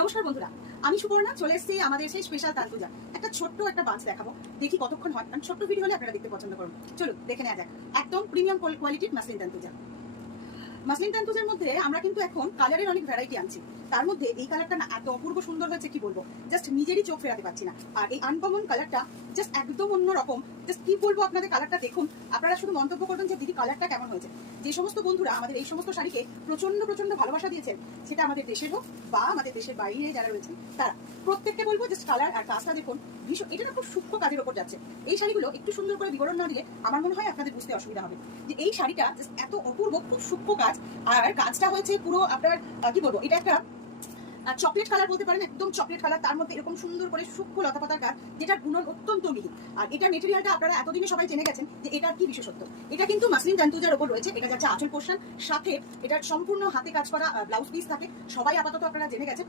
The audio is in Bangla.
নমস্কার বন্ধুরা, আমি সুপর্ণা চলে এসেছি আমাদের সেই স্পেশাল তান্তুজা। একটা ছোট্ট একটা বাঞ্চ দেখাবো, দেখি কতক্ষণ হয়। কারণ ছোট্ট ভিডিও হলে আপনারা দেখতে পছন্দ করুন। চলুন দেখে নেওয়া যাক। একদম প্রিমিয়াম কোয়ালিটির মাসলিন তান্তুজা। মাসলিন তান্তুজের মধ্যে আমরা কিন্তু এখন কালারের অনেক ভ্যারাইটি আনছি। তার মধ্যে এই কালারটা না এত অপূর্ব সুন্দর হয়েছে কি বলবো, জাস্ট নিজেরই চোখ ফেরাতে পারছি না। আর এই আনকমন কালারটা জাস্ট একদম অন্যরকম। জাস্ট কি বলবো, আপনাদের কালারটা দেখুন, আপনারা শুধু মন্তব্য করবেন যে দিদি কালারটা কেমন হয়েছে। যে সমস্ত বন্ধুরা আমাদের এই সমস্ত শাড়িকে প্রচন্ড প্রচন্ড ভালোবাসা দিয়েছেন, সেটা আমাদের দেশের হোক বা আমাদের দেশের বাইরে যারা রয়েছেন তারা, প্রত্যেককে বলবো জাস্ট কালার আর কাজটা দেখুন। ভীষণ, এটা না খুব সূক্ষ্ম কাজের ওপর যাচ্ছে। এই শাড়িগুলো একটু সুন্দর করে বিবরণ না দিলে আমার মনে হয় আপনাদের বুঝতে অসুবিধা হবে যে এই শাড়িটা জাস্ট এত অপূর্ব, খুব সূক্ষ্ম কাজ। আর কাজটা হয়েছে পুরো আপনার কি বলবো, এটা একটা চকলেট কালার বলতে পারেন, একদম চকলেট কালার। তার মধ্যে এরকম সুন্দর করে সূক্ষ্ম লতাপাতার কাজ, যেটার গুণন অত্যন্ত মিহি। আর এটার মেটেরিয়ালটা আপনারা এতদিনে সবাই জেনে গেছেন যে এটার কি বিশেষত্ব। এটা কিন্তু মাসলিন তান্তুজার উপর রয়েছে। এটা যাচ্ছে আঁচল পোর্শন, সাথে এটার সম্পূর্ণ হাতে কাজ করা ব্লাউজ পিস থাকে। সবাই আপাতত আপনারা জেনে গেছেন